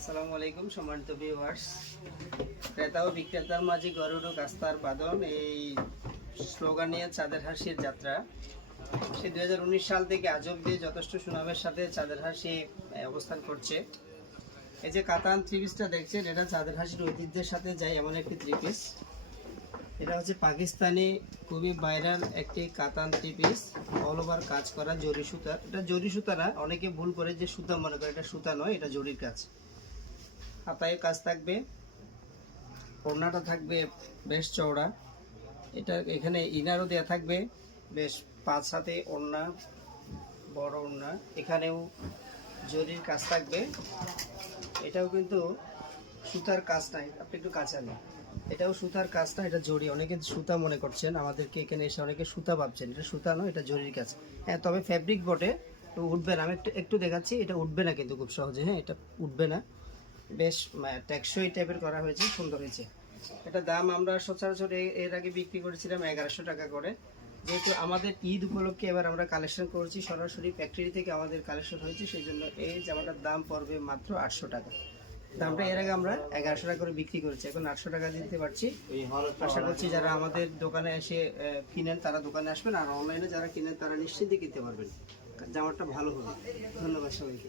আসসালামু আলাইকুম সম্মানিত ভিউয়ার্স। ক্রেতা ও বিক্রেতার মাঝে গড়ে উঠুক আস্থার বাঁধন, এই স্লোগান নিয়ে চাঁদের হাসির যাত্রা সে 2019 সাল থেকে আজ অব্দি যথেষ্ট সুনামের সাথে চাঁদের হাসি অবস্থান করছে। এই যে কাতান থ্রি পিসটা দেখছেন, এটা চাঁদের হাসির ঐতিহ্যের সাথে যায় এমন একটি থ্রি পিস। এটা হচ্ছে পাকিস্তানি খুবই ভাইরাল একটি কাতান থ্রি পিস, অল ওভার কাজ করা জরি সুতা। এটা জরি সুতা না, অনেকে ভুল করে যে সুতা মনে করে, এটা সুতা নয়, এটা জরির কাজ। হাতায় কাজ থাকবে, ওড়নাটা থাকবে বেশ চওড়া। এটা এখানে ইনারও দেওয়া থাকবে বেশ 5 হাতে ওড়না, বড় ওড়না। এখানেও জরির কাজ থাকবে। এটাও কিন্তু সুতার কাজ নাই, আপনি একটু কাছে আনেন। এটাও সুতার কাজ না, এটা জরি। অনেকে সুতা মনে করছেন, আমাদেরকে এখানে এসে অনেকে সুতা ভাবছেন, এটা সুতা নয়, এটা জরির কাজ। হ্যাঁ, তবে ফ্যাব্রিক বটে, তো উঠবে না। আমি একটু দেখাচ্ছি, এটা উঠবে না কিন্তু খুব সহজে। হ্যাঁ, এটা উঠবে না, বেশ টেকসই টাইপের করা হয়েছে, সুন্দর হয়েছে। এটা দাম আমরা সচরাচর এর আগে বিক্রি করেছিলাম 1100 টাকা করে। যেহেতু আমাদের ঈদ উপলক্ষে এবার আমরা কালেকশন করছি, সরাসরি ফ্যাক্টরি থেকে আমাদের কালেকশন হয়েছে, সেই জন্য এই জামাটার দাম পড়বে মাত্র 800 টাকা। দামটা এর আগে আমরা 1100 টাকা করে বিক্রি করেছি, এখন 800 টাকা দিতে পারছি। আশা করছি যারা আমাদের দোকানে এসে কিনেন তারা দোকানে আসবেন, আর অনলাইনে যারা কিনেন তারা নিশ্চিন্তে কিনতে পারবেন। জামাটা ভালো হবে। ধন্যবাদ সবাইকে।